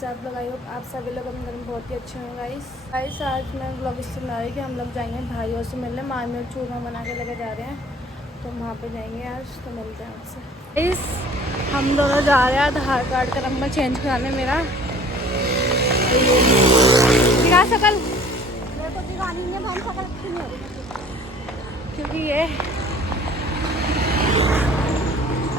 कैसे आप लोग? आई होप आप सभी लोग अपने घर में बहुत ही अच्छे होंगे। गाइस आज मैं ब्लॉग इससे बना रही हूँ कि हम लोग जाएंगे भाइयों से मिलने। मामी और चूरमा बना के लेके जा रहे हैं, तो हम वहाँ पे जाएंगे आज। तो मिलते हैं आपसे। गाइस हम दोनों जा रहे हैं आधार कार्ड का नंबर चेंज कराने। मेरा दिखा शकल मेरे को दिखानी नहीं है, बहन शकल अच्छी नहीं हो रही क्योंकि ये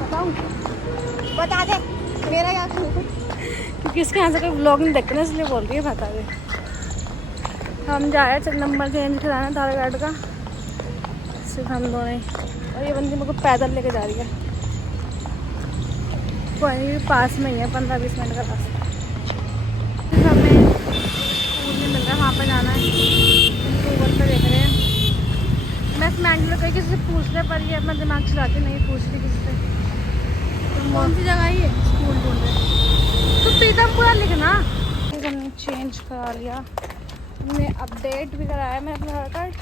बताऊँ बता दे मेरा क्या क्योंकि इसके यहाँ से कोई ब्लॉग नहीं देखते ना, इसलिए बोल रही है बता दे। हम जा रहे हैं नंबर चेंज कराना आधार कार्ड का, सिर्फ हम दोनों ही। और ये बंदी मेरे को पैदल लेके जा रही है, वहीं पास में ही है, 15-20 मिनट का रास्ता। हमें स्कूल में मिल रहा है, वहाँ पर जाना है। गूगल पर देख रहे हैं। मैं मैंगलोर कहीं किसी से पूछ रहे, पर ये अपना दिमाग चलाती नहीं पूछ रही किसी से। तो कौन सी जगह ही है स्कूल ढूंढ रहे तो पीतमपुरा लिखना। हमने चेंज करा लिया, हमने अपडेट भी कराया मैं अपना आधार कार्ड,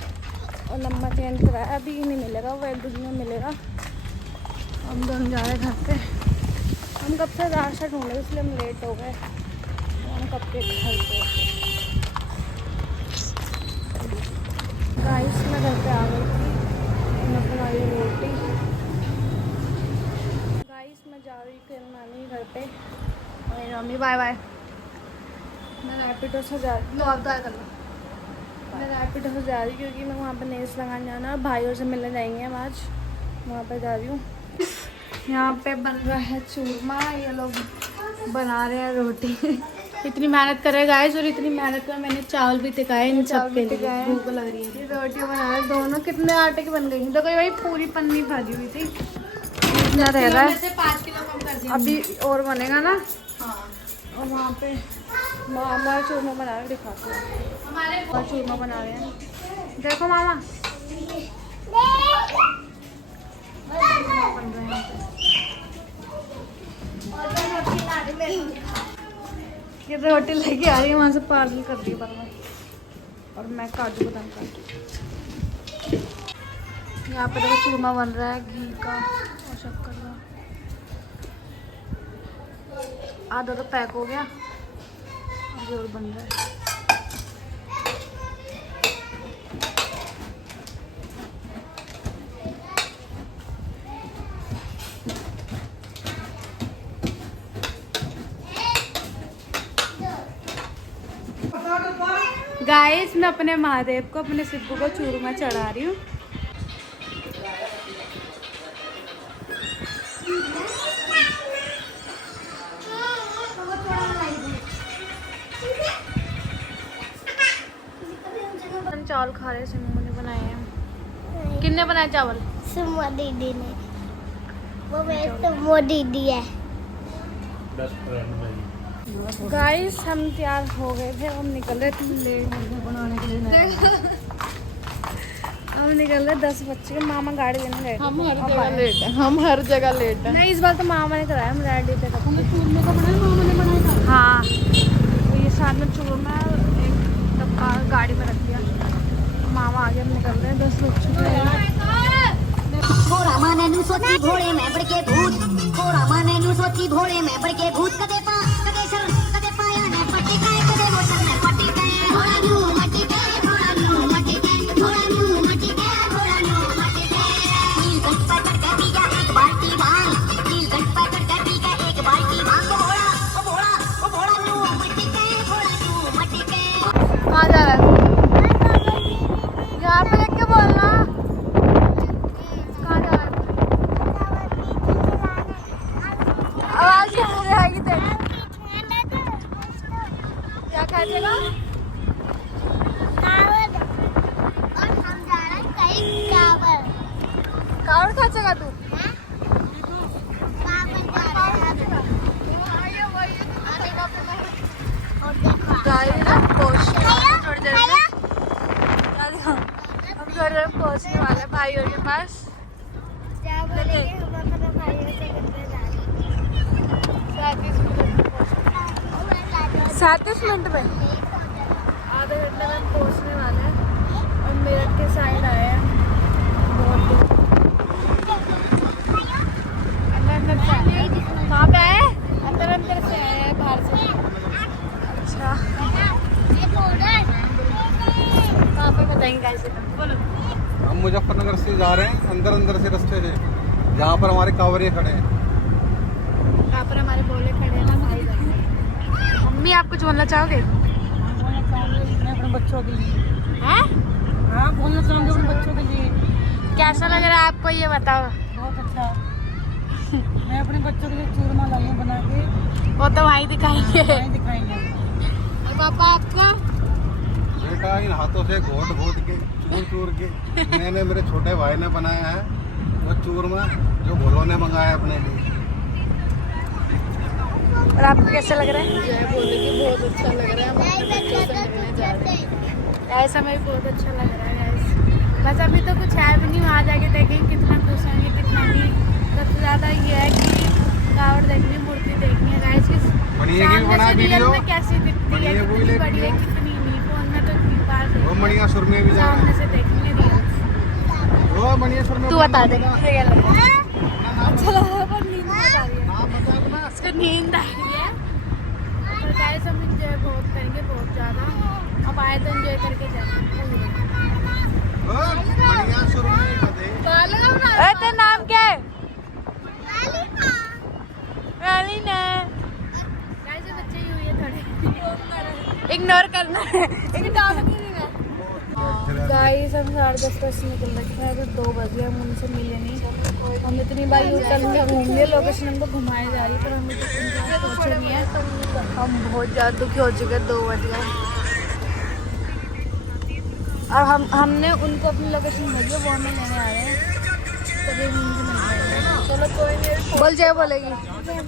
और नंबर चेंज कराया। अभी नहीं मिलेगा, वो 1-2 दिन में मिलेगा। हम दोनों जा रहे हैं घर पे। हम कब से रास्ता ढूंढ रहे इसलिए हम लेट हो गए। हम कब के घर पे। गाइस मैं घर पे आ गई थी, मैं बनाई रोटी। गाइस मैं जा रही थी नानी घर पे। और मम्मी बाय बाय। मैं रैपिडो से जा रही मैं रैपिडो से जा रही क्योंकि मैं वहाँ पर नेल्स लगाने जाना, भाइयों से मिलने जाएंगे हम आज, वहाँ पर जा रही हूँ। यहाँ पे बन रहा है चूरमा, ये लोग बना रहे हैं रोटी। इतनी मेहनत करे गाइस, और इतनी मेहनत कर मैंने चावल भी टिकाए इन सब के लिए। भूख लग रही है। रोटी बना रहे दोनों, कितने आटे की बन गई। देखो भाई पूरी पन्नी भाजी हुई थी, इतना रह रहा है। 5 किलो कम कर दिया अभी और बनेगा ना। हाँ। और वहाँ पे मामा चूरमा बना रहे, दिखाते हैं हमारे चूरमा बना रहे हैं। देखो मामा बन रहे हैं। ये रोटी लेके आ रही है वहाँ से, पार्सल कर दी पर और मैं काजू बादाम का। यहाँ पे देखो चूरमा बन रहा है घी का और शक्कर का। आधा तो पैक हो गया, अभी और बन रहा है। गाइस मैं अपने महादेव को, अपने सिद्धू को चूरमा चढ़ा रही हूँ। चावल खा रहे सिम्मू ने बनाए हैं। किसने बनाए चावल? सिम्मू दीदी ने। वो मेरी सिम्मू दीदी है। गाइस हम तैयार हो गए थे, हम निकल रहे थे लेट बनाने के लिए। हम निकल रहे 10 बच्चे के, मामा गाड़ी लेने गए। हम हर जगह लेट है, हम हर जगह लेट है। नहीं इस बार तो मामा ने कराया, हम रेडी थे। चूरमे का बनाया मामा ने बनाया था। हाँ तो ये साथ में चूरमा एक डब्बा गाड़ी में रख दिया। मामा आगे, हम निकल रहे हैं 10 बच्चे। थोड़ा माने नु सोची घोड़े में बढ़ के भूत, थोड़ा माने नु सोची घोड़े में बढ़ के भूत। कदे शरण कदे पाया ने पट्टी खाए, कदे मोशन में पट्टी गए। थोड़ा नू मट्टी गए, थोड़ा नू मट्टी गए, थोड़ा नू मट्टी गए, थोड़ा नू मट्टी गए। नीलकंठ पर चढ़ कर पी गया एक बाल्टी भांग, नीलकंठ पर चढ़ कर पी गया एक बाल्टी भांग। ओ भोला नू मट्टी गए, थोड़ा नू मट्टी गए। कहाँ जा रहा है? यहाँ पे देख के बोलना। कहाँ जा रहा है? आवाज कैसे आएगी तेरी? क्या खाएगा? और हम जा रहे हैं कहीं कावड़। कावड़ खाएगा तू? थोड़ी देर में हम थोड़ी देर में पहुँचने वाले हैं भाइयों के पास। 37 मिनट में, आधे घंटे में हम पहुँचने वाले हैं। और मेरठ के साइड आए हैं बहुत दूर। अंदर से आए हैं, बाहर से। कैसे बोलो। हम मुजफ्फरनगर से जा रहे हैं, अंदर से रास्ते से, जहाँ पर हमारे कांवरिये खड़े हैं। यहाँ पर हमारे बोले खड़े हैं ना भाई बहन। मम्मी आप कुछ बोलना चाहोगे? मैं अपने बच्चों के लिए हैं? हाँ बोलना चाहूँगी अपने बच्चों के लिए। कैसा लग रहा है आपको ये बताओ? बहुत अच्छा। मैं अपने बच्चों के लिए चूरमा लाई हूँ बना के, वो तो वहीं दिखाएंगे। वहीं दिखाएंगे। और पापा आपको? बेटा इन हाथों से घोट के चूर के मैंने मेरे छोटे भाई ने बनाया है वो चूरमा, जो भोलों ने मंगाया अपने लिए। और आपको कैसा लग रहा है? जय बोले कि बहुत अच्छा लग रहा है, हम अपने बच्चों से मिलने जा रहे हैं। गाइस हमें भी बहुत अच्छा लग रहा है गाइस। बस अभी तो कुछ है भी नहीं, वहाँ जाके देखेंगे कितना खुश होंगे कितना नहीं। सबसे ज़्यादा ये है कि कावड़ देखनी, मूर्ति देखनी है गाइस। मणिया की सामने बना से रियल वीडियो, में कैसी दिखती है, मणिया को भी कितनी ले बड़ी है वीडियो। कितनी नहीं। फोन में तो इतनी बार वो देखी, मणिया सुर में भी जा रहे सामने से देखेंगे रियल। हैं। वो मणिया सुर में तू बता दे क्या लग रहा है? अच्छा लग रहा है पर नींद बहुत आ रही है। हाँ, बता अपना। इसको नींद आ रही है। पर गाइस हम एंजॉय बहुत करेंगे, बहुत ज़्यादा। अब आए तो एंजॉय करके जाएंगे। ओ, मणिया सुर में बता। तेरा नाम क्या है? रालीना। गाइस ये बच्चे ही हुई है थोड़े, इग्नोर करना है। गाइस हम 10:30 बजे निकल रखे हैं, अभी 2 बज गए, हम उनसे मिले नहीं। हम इतनी बार यूज करने घूम लिए, लोकेशन हमको घुमाए जा रही है पर हमें पहुँचे नहीं है। हम बहुत ज़्यादा दुखी हो चुके हैं, 2 बज गए। और हमने उनको अपनी लोकेशन भेजी, वो हमें लेने आ रहे हैं, तभी हम उनसे मिल पाएंगे। चलो कोई नहीं, बोल जय बोलेगी। जय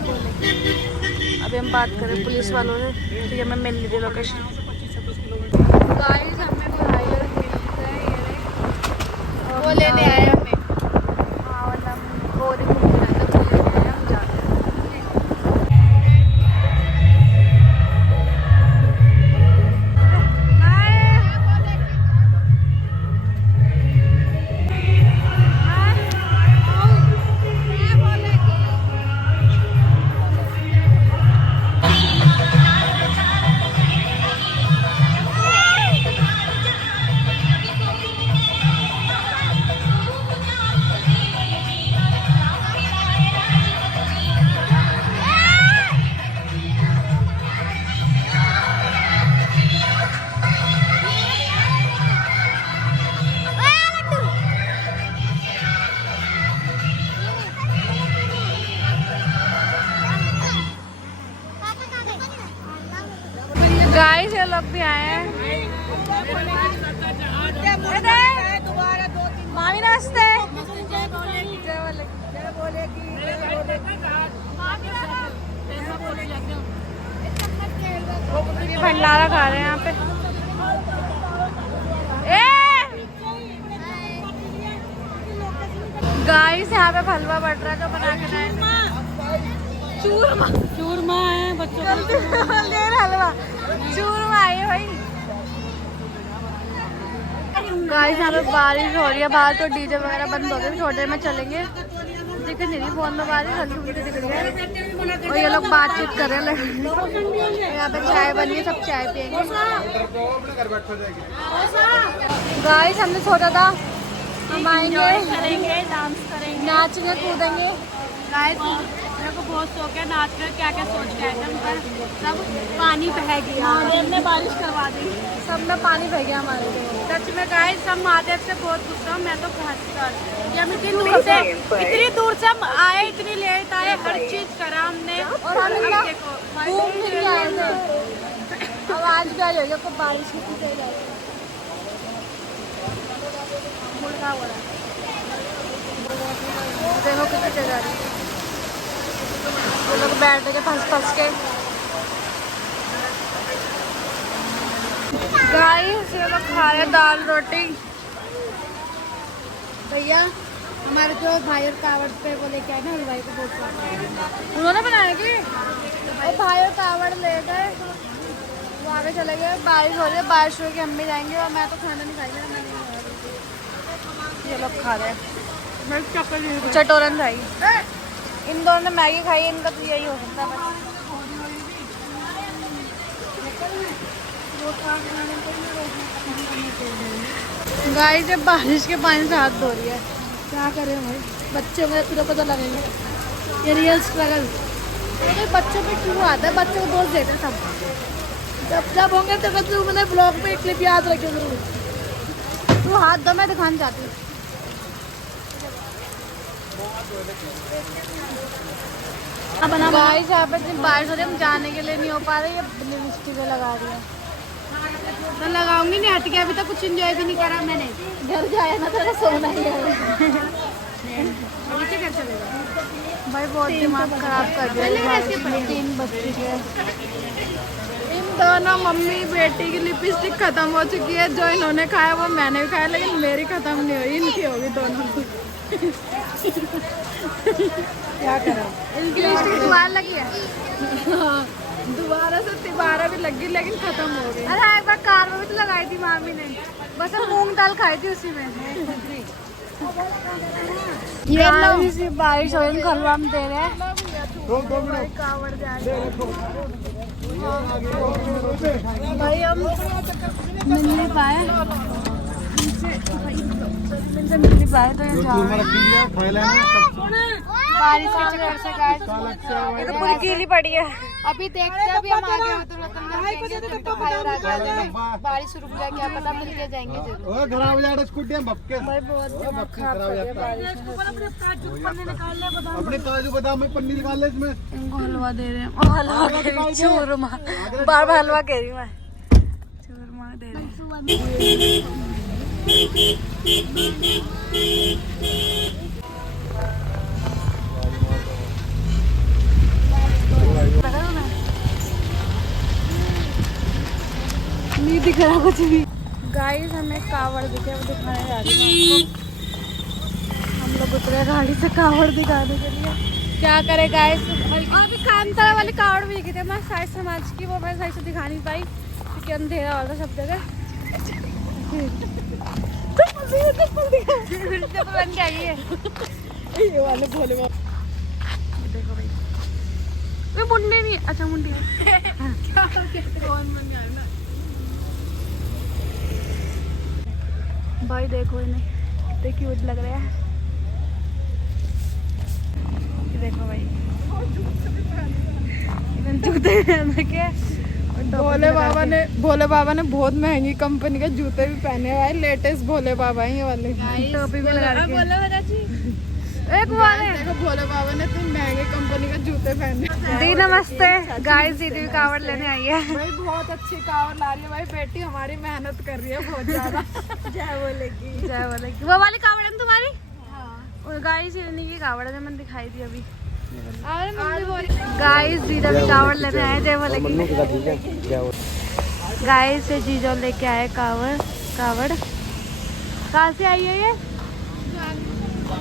बोलेगी। अभी हम बात करें पुलिस वालों से, तो ये हमें मिल ली थी लोकेशन। गाइस हमें बुलाया है, वो लेने आए हमें। हाँ मतलब वो देखो वो लेने आए, हम जा रहे हैं। गाइस ये लोग भी आए हैं। मामी नमस्ते। ये भंडारा खा रहे हैं यहाँ पे। गाइस यहाँ पे हलवा बट रहा है, जो बना के लाए चूरमा। चूरमा है बच्चों के लिए। हलवा चूरमा है भाई। गाइस यहाँ पे बारिश हो रही है, बाहर तो डीजे वगैरह बंद हो गए, थोड़ी देर में चलेंगे। दिख नहीं रही फोन में बारिश, हल्की फुल्की दिख रही है। और ये लोग बातचीत कर रहे हैं। यहाँ पे चाय बनी है, सब चाय पियेंगे। गाइस हमने सोचा था हम आएंगे, डांस करेंगे, नाचेंगे कूदेंगे। गाइस मेरे को बहुत शौक है नाच कर, क्या क्या सोच के आए थे, पर सब पानी बह गया। महादेव ने बारिश करवा दी, सब में पानी बह गया हमारे लिए। सच में गाइस हम महादेव से बहुत खुश हूँ। मैं तो कि हम इतनी दूर से हम आए, इतनी लेट आए, हर चीज करा हमने। और हम इतना घूम फिर के आए थे। अब आज भी आ जाएगा तो बारिश कितनी तेज आई है। मुड़का हो रहा है, देखो कितनी तेज आ रही है। ये लोग बैठ के फंस के। गाइस ये लोग खा रहे दाल रोटी। भैया हमारे जो भाई और कावड़ पे वो लेके आए ना, हलवाई को बहुत पसंद, उन्होंने बनाया कि और भाई और कावड़ ले गए, वो आगे चले गए। बारिश हो रही है, बारिश हो के हम भी जाएंगे। और मैं तो खाना नहीं खाई, मैं नहीं खा रही। ये लोग खा रहे हैं चटोरन खाई। इन दोनों ने मैगी खाई, इनका तो यही हो सकता है बस। गाइस जब बारिश के पानी से हाथ धो रही है, क्या करें भाई, बच्चों में पूरा पता लगेगा ये रियल स्ट्रगल। तो बच्चों पे क्यों आता है, बच्चों को दोस्त देते सब, जब होंगे तो तू मैंने ब्लॉग पे एक क्लिप याद रखे जरूर। तू हाथ दो, मैं दिखाना चाहती हूँ। गाइस यहाँ पे जब बारिश हो रही है, हम जाने के लिए नहीं हो पा रहे, ये लिपस्टिक लगा रही है। तो लगाऊंगी नहीं, हट के अभी तक कुछ एंजॉय भी नहीं करा मैंने। घर जाए ना तो सोना ही है नीचे कैसे चलेगा भाई, बहुत दिमाग खराब कर दिया। 3 बज चुके हैं। इन दोनों मम्मी बेटी की लिपस्टिक खत्म हो चुकी है, जो इन्होंने खाया वो मैंने भी खाया, लेकिन मेरी खत्म नहीं हुई, इनकी होगी दोनों की। क्या करें, इनकी लिपस्टिक दोबारा लगी है। दोबारा से तिबारा भी लगी, लेकिन खत्म हो गई। अरे एक बार कार में भी तो लगाई थी मामी ने, बस अब मूंग दाल खाई थी उसी में। ये लो बारिश हो रही है, खलवा हम दे रहे हैं। कावड़ भाई हम मिल नहीं पाए, मिल नहीं पाए तो बारिश के चक्कर से गाइस ये तो पूरी गीली पड़ी है। अभी देखते हैं, अभी हम आगे होते तो बारिश रुक जाए, क्या पता मिल के जाएंगे जरूर। खराब हो जाएगा स्कूटी में भपके भाई बहुत दिमाग खराब कर दिया बारिश ने। अपने काजू बादाम में पन्नी निकाल ले इसमें। इनको हलवा दे रहे हैं, और हलवा कह रही हूँ, चूरमा, बार बार हलवा कह रही हूँ मैं, चूरमा दे रहे हैं। नहीं दिख रहा कुछ भी। गाइस हमें कावड़ दिखे, वो दिखाने जा रही हूँ आपको। हम लोग उतरे गाड़ी से कावड़ दिखाने के लिए, क्या करे गाइस। अभी कांतारा वाली कावड़ भी दिखी थी, मैं साइड समाज की, वो मैं सही से दिखा नहीं पाई क्योंकि अंधेरा हो था सब जगह। बन के आई है ये वाले भोले बाबा, देखो भाई, वे मुंडे नहीं, अच्छा मुंडी भाई देखो इन्हें, कितने क्यूट लग रहे हैं। ये देखो भाई, जूते पहन के भोले बाबा ने बहुत महंगी कंपनी के जूते भी पहने हुए हैं, लेटेस्ट भोले बाबा हैं ये वाले। टोपी भी लगा रखी है। एक वाले देखो, भोले बाबा ने इतनी महंगी कंपनी के जूते पहने। दी नमस्ते गाइस, दीदी भी कावड़ लेने आई है भाई, बहुत अच्छी कावड़ ला रही है भाई, बेटी हमारी मेहनत कर रही है बहुत ज्यादा। जय बोलेगी, जय बोलेगी। वो वाली कावड़ है ना तुम्हारी? हाँ गाइस, इन्हीं की कावड़ है, मैंने दिखाई दी अभी। गाइस दीदा भी कावड़ लेने आए, जय बोलेगी। गाइस से जीजो लेके आए कावड़। कहाँ से आई है ये?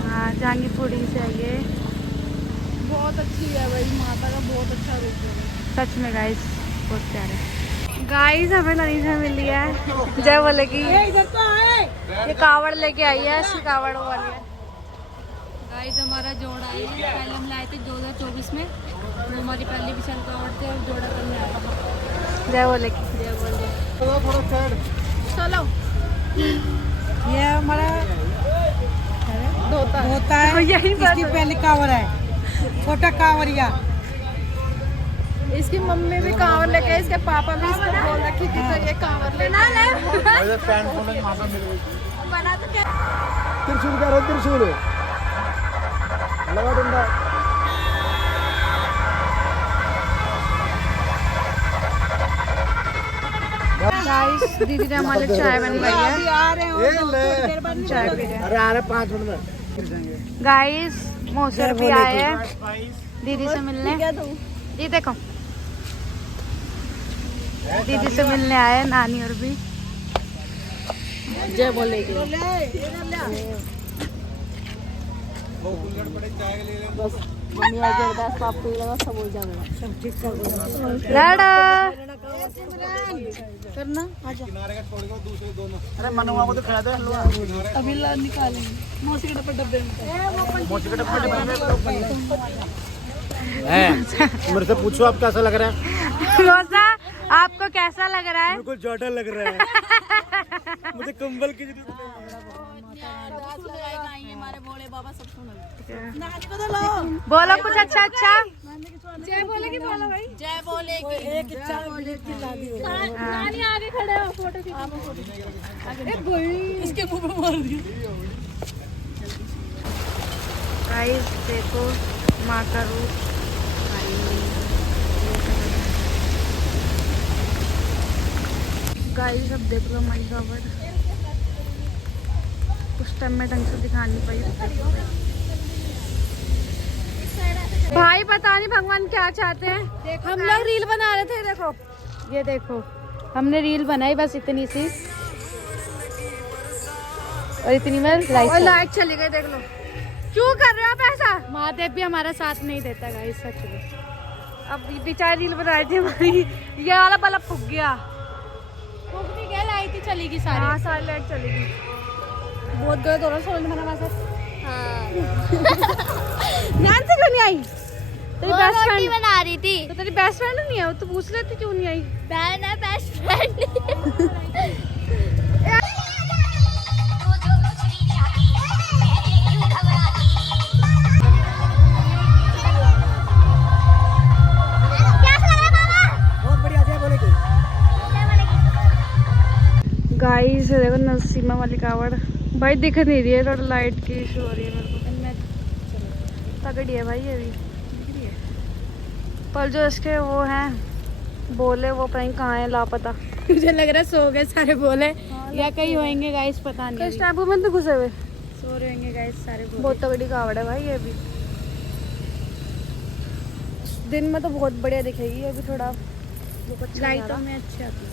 हाँ जहांगीरपुरी से आई है। बहुत अच्छी है भाई, माता का बहुत अच्छा रूप है सच में गाइस, बहुत प्यारे। गाइस हमें ननी से मिली है, जय बोलेगी। ये कावड़ लेके आई है, इसकी कावड़ वाली है। गाइस हमारा जोड़ा है, पहले हम लाए थे 2024 में, वो हमारी पहली विशाल कावड़ थे और जोड़ा करने आए। जय बोलेगी, जय बोले। चलो ये हमारा धोता है, यही इसकी पहली कांवर है, छोटा कांवरिया। इसकी मम्मी भी कांवर लेके, इसके पापा भी इसको बोल रखी थी तो ये कांवर लेना बना तो क्या। त्रिशूल कह रहे, त्रिशूल लगा डंडा। गाइस दीदी ने हमारे चाय बनवाई है, आ रहे हैं चाय पी रहे हैं। अरे आ रहे 5 मिनट में। गाइस मौसर भी आए हैं दीदी से मिलने। ये देखो दीदी से मिलने आए हैं नानी और भी। जय बोलेगी। बस मम्मी आज अरदास पापू लगा सब हो जाएगा, सब ठीक कर लाडा करना। आजा किनारे का छोड़ के दूसरे दोनों। अरे मनुआ को तो खड़ा दे हलवा, अभी ला निकालेंगे। मौसी के डब्बे में, मोची के डब्बे में मेरे से पूछो आप कैसा लग रहा है? रोजा आपको कैसा लग रहा है? बिल्कुल ज्यादा लग रहा है। मुझे कंबल की जरूरत बोलो कुछ अच्छा अच्छा। जय बोलेगी बोलो भाई। जय बोलेगी। एक इच्छा नानी आगे खड़े हो फोटो इसके मुंह में मार दी। गाइस देखो माँ का रूप। गाइस अब देख लो माई कावड़। उस टाइम में ढंग से दिखा नहीं पाई। भाई पता नहीं भगवान क्या चाहते हैं। हम लोग रील बना रहे थे, देखो ये देखो हमने रील बनाई बस इतनी सी और इतनी में और लाइट लाइट चली गई, देख लो। क्यों कर रहे हो आप ऐसा? महादेव भी हमारा साथ नहीं देता गाइस सच में। अब बेचारी रील बना रही थी हमारी, ये वाला बल्ब फूक गया। फूक भी गया, लाइट ही चलेगी सारी। हाँ सारी लाइट चलेगी। बहुत गलत हो रहा है सोलह मेरा वैसे। ध्यान से क्यों नहीं आई? तेरी बेस्ट फ्रेंड बना रही थी। तो तेरी बेस्ट फ्रेंड नहीं है, तो पूछ लेती क्यों नहीं आई? बहन है बेस्ट फ्रेंड। बहुत बढ़िया जय बोलेगी। गाइस देखो नसीमा वाली कावड़ भाई दिख नहीं रही है, थोड़ा लाइट की इशू हो रही है मेरे को। तगड़ी है भाई ये भी, पर जो इसके वो हैं बोले वो कहीं कहाँ है लापता। मुझे लग रहा है सो गए सारे बोले या कहीं होंगे गाइस, पता नहीं। किस टाइम में तो घुसे हुए सो रहे होंगे गाइस सारे बोले। बहुत तगड़ी कावड़ है भाई ये भी। दिन में तो बहुत बढ़िया दिखेगी, ये भी थोड़ा लाइटों में अच्छी आती है।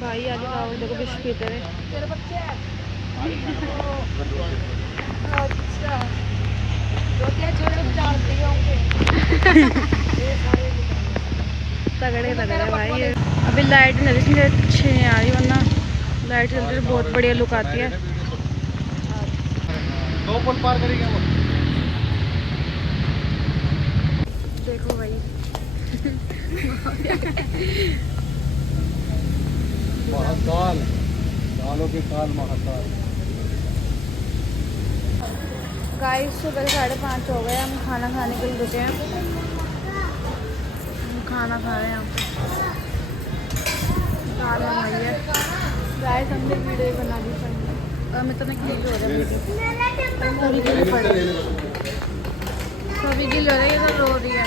भाई आगे कावड़ देखो विश पीते हुए। तेरे बच्चे हैं? अच्छा तगड़े तगड़े भाई ये। अभी लाइट नहीं अच्छी नहीं आ रही, वरना लाइट चलती तो बहुत बढ़िया लुक आती है। 2 पुल पार करेंगे वो। देखो भाई महाकाल, कालों के काल महाकाल। गाइस सुबह 5:30 हो गए, हम खाना खाने के लिए रुके हैं। हम खाना खा रहे हैं यहाँ पे। दाल मंगाई है गाइस, हमने वीडियो बना दी और मैं तो गिल हो रहा है। सभी गिल पड़े, सभी गिल हो रही है, तो रो रही है।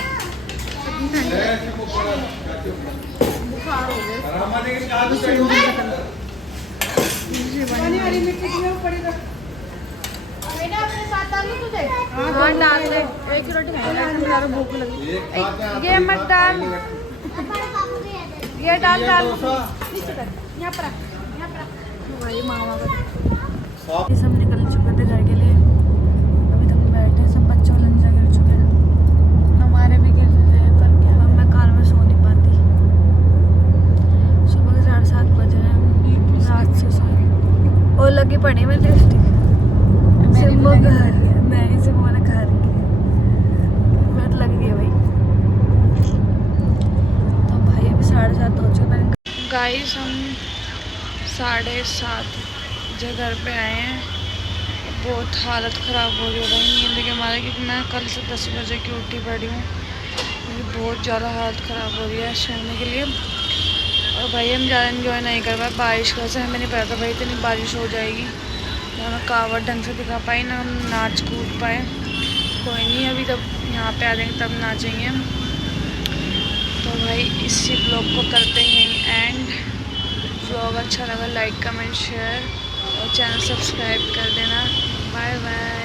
बुखार हो गया। हाँ डाल दे, एक ही रोटी खाएंगे, मेरा भूख लगी। ये मत डाल, ये डाल डाल यहाँ पर भाई मामा का। सब निकल चुके थे घर के लिए, अभी तक बैठे सब बच्चों लंजा गिर चुके हैं, हमारे भी गिर रहे हैं, पर क्या मैं कार में सो नहीं पाती। सुबह के 7:30 बज रहे हैं, रात से सोई और लगी पड़ी मैं लिपस्टिक। सिम्बो घर नहीं, सिम्बो ने घर मेहनत लग गई है भाई। तो भाई अभी 7:30 हो चुके हैं। गाइस हम 7:30 बजे घर पे आए हैं। बहुत हालत ख़राब हो रही है भाई नींद के मारे, क्योंकि मैं कल से 10 बजे की उठी पड़ी हूँ। मेरी बहुत ज़्यादा हालत ख़राब हो रही है सोने के लिए। और भाई हम ज़्यादा इन्जॉय नहीं कर पाए, बारिश का से हमें नहीं पता था भाई इतनी बारिश हो जाएगी, ना मैं कावड़ ढंग से दिखा पाई, ना हम नाच कूद पाए। कोई नहीं, अभी जब यहाँ पे आ जाएंगे तब नाचेंगे हम। तो भाई इसी ब्लॉग को करते हैं एंड। ब्लॉग अच्छा लगा लाइक कमेंट शेयर और चैनल सब्सक्राइब कर देना। Bye bye.